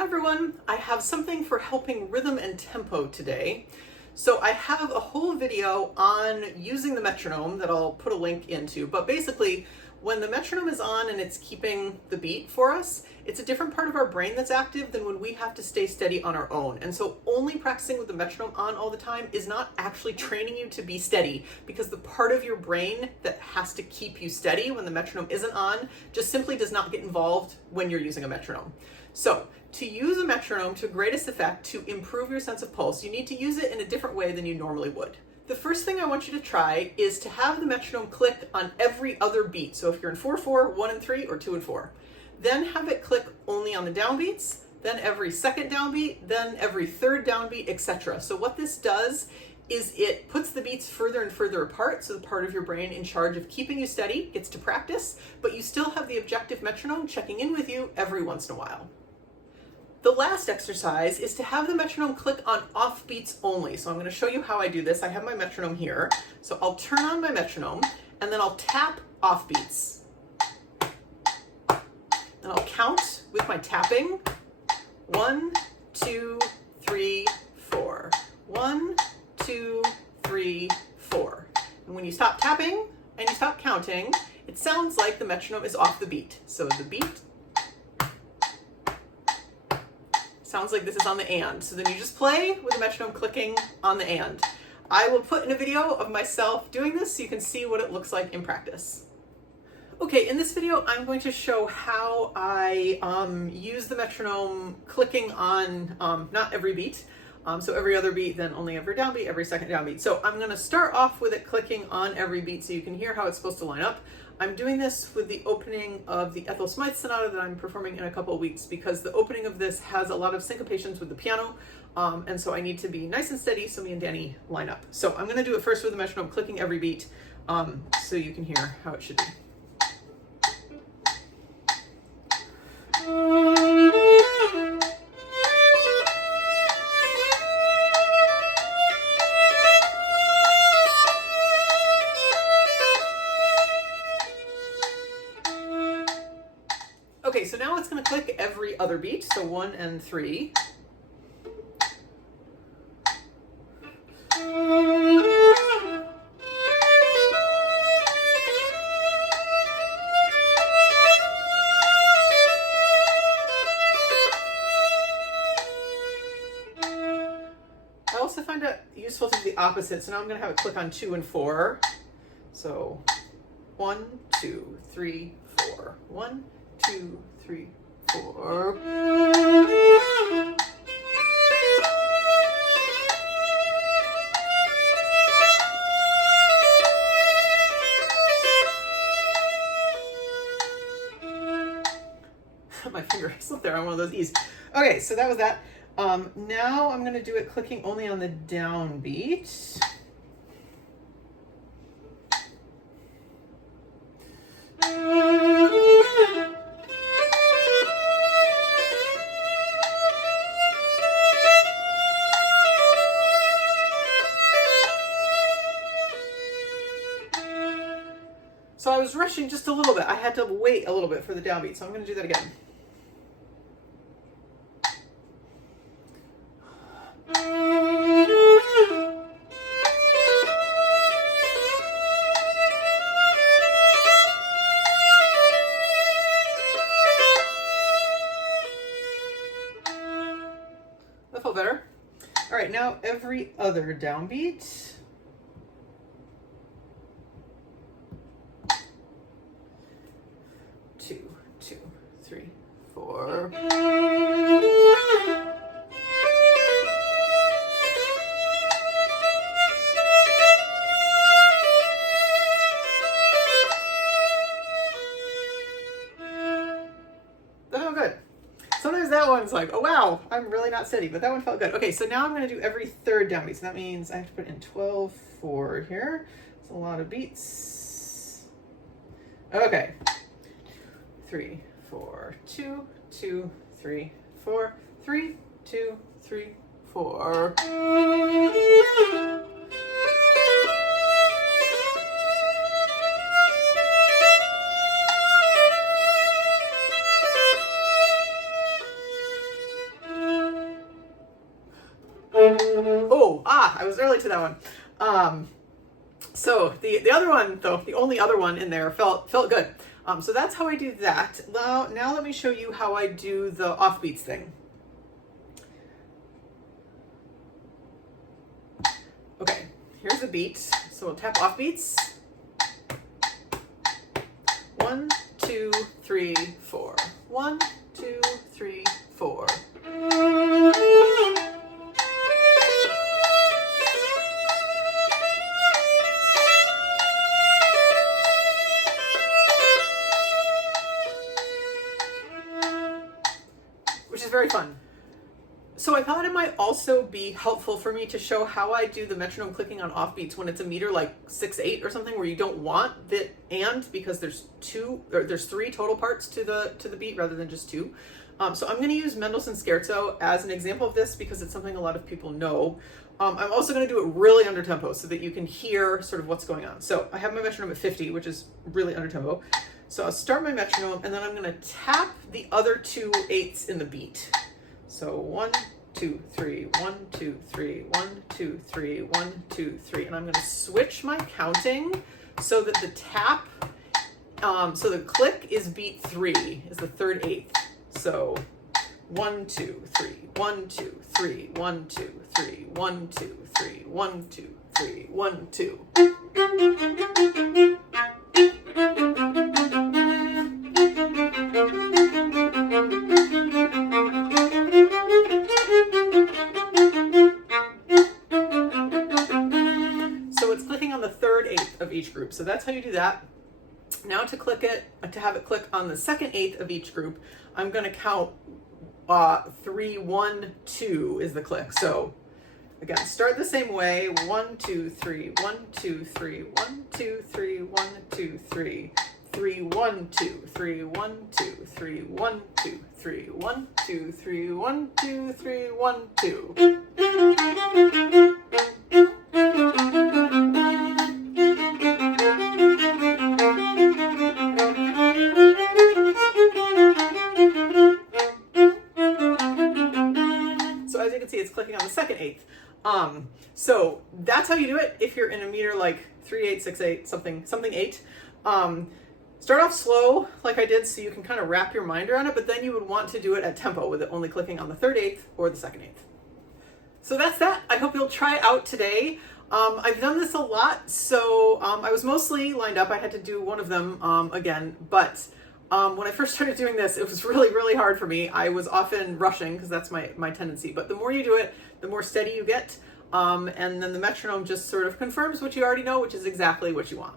Hi everyone, I have something for helping rhythm and tempo today. So I have a whole video on using the metronome that I'll put a link into, but basically when the metronome is on and it's keeping the beat for us, it's a different part of our brain that's active than when we have to stay steady on our own. And so only practicing with the metronome on all the time is not actually training you to be steady, because the part of your brain that has to keep you steady when the metronome isn't on just simply does not get involved when you're using a metronome. So to use a metronome to greatest effect to improve your sense of pulse, you need to use it in a different way than you normally would. The first thing I want you to try is to have the metronome click on every other beat. So if you're in 4/4, 1 and 3, or 2 and 4, then have it click only on the downbeats, then every second downbeat, then every third downbeat, etc. So what this does is it puts the beats further and further apart, so the part of your brain in charge of keeping you steady gets to practice, but you still have the objective metronome checking in with you every once in a while. The last exercise is to have the metronome click on off beats only. So I'm going to show you how I do this. I have my metronome here. So I'll turn on my metronome and then I'll tap off beats. And I'll count with my tapping. 1, 2, 3, 4. 1, 2, 3, 4. And when you stop tapping and you stop counting, it sounds like the metronome is off the beat. So the beat sounds like this is on the and. So then you just play with the metronome clicking on the and. I will put in a video of myself doing this so you can see what it looks like in practice. Okay, in this video, I'm going to show how I use the metronome clicking on not every beat, so every other beat, then only every downbeat, every second downbeat. So I'm going to start off with it clicking on every beat so you can hear how it's supposed to line up. I'm doing this with the opening of the Ethel Smythe Sonata that I'm performing in a couple of weeks, because the opening of this has a lot of syncopations with the piano, and so I need to be nice and steady so me and Danny line up. So I'm going to do it first with the metronome clicking every beat so you can hear how it should be. Okay, so now it's going to click every other beat, so 1 and 3. I also find it useful to do the opposite, so now I'm going to have it click on 2 and 4. So 1, 2, 3, 4. 1, 2, 3, 4. My finger slipped there on one of those E's. Okay, so that was that. Now I'm going to do it clicking only on the downbeat. So I was rushing just a little bit. I had to wait a little bit for the downbeat, so I'm going to do that again. That felt better. All right, now every other downbeat. Two, 3, 4. That felt good. Sometimes that one's like, oh wow, I'm really not steady, but that one felt good. Okay, so now I'm going to do every third downbeat. So that means I have to put in 12, 4 here. It's a lot of beats. Okay. 3, 4, 2, 2, 3, 4, 3, 2, 3, 4. I was early to that one. So the other one, though, the only other one in there felt good. So that's how I do that. Now let me show you how I do the offbeats thing. Okay, here's the beat. So we'll tap offbeats. 1, 2, 3, 4. 1, 2, 3, 4. Which is very fun. So I thought it might also be helpful for me to show how I do the metronome clicking on offbeats when it's a meter like 6/8 or something, where you don't want the and, because there's three total parts to the beat rather than just two. So I'm going to use Mendelssohn's Scherzo as an example of this because it's something a lot of people know. I'm also going to do it really under tempo so that you can hear sort of what's going on. So I have my metronome at 50, which is really under tempo. So I'll start my metronome and then I'm going to tap the other 2 eighths in the beat. So 1, 2, 3, 1, 2, 3, 1, 2, 3, 1, 2, 3. And I'm going to switch my counting so that the tap, so the click is beat 3, is the 3rd eighth. So 1, 2, 3, 1, 2, 3, 1, 2, 3, 1, 2, 3, 1, 2, 3, 1, 2. So it's clicking on the 3rd eighth of each group. So that's how you do that. Now to have it click on the 2nd eighth of each group, I'm going to count 3, 1, 2 is the click. So again, start the same way. 1, 2, 3, 1, 2, 3, 1, 2, 3, 1, 2, 3, 3, 1, 2, 3, 1, 2, 3, 1, 2, 3, 1, 2, 3, 1, 2, 3, 1, 2. So as you can see, it's clicking on the 2nd eighth. So that's how you do it if you're in a meter like 3/8, 6/8, something 8. Start off slow like I did so you can kind of wrap your mind around it, but then you would want to do it at tempo with it only clicking on the 3rd eighth or the 2nd eighth. So that's that. I hope you'll try it out today. I've done this a lot, so I was mostly lined up. I had to do one of them again, but when I first started doing this, it was really hard for me. I was often rushing because that's my tendency, but the more you do it, the more steady you get, and then the metronome just sort of confirms what you already know, which is exactly what you want.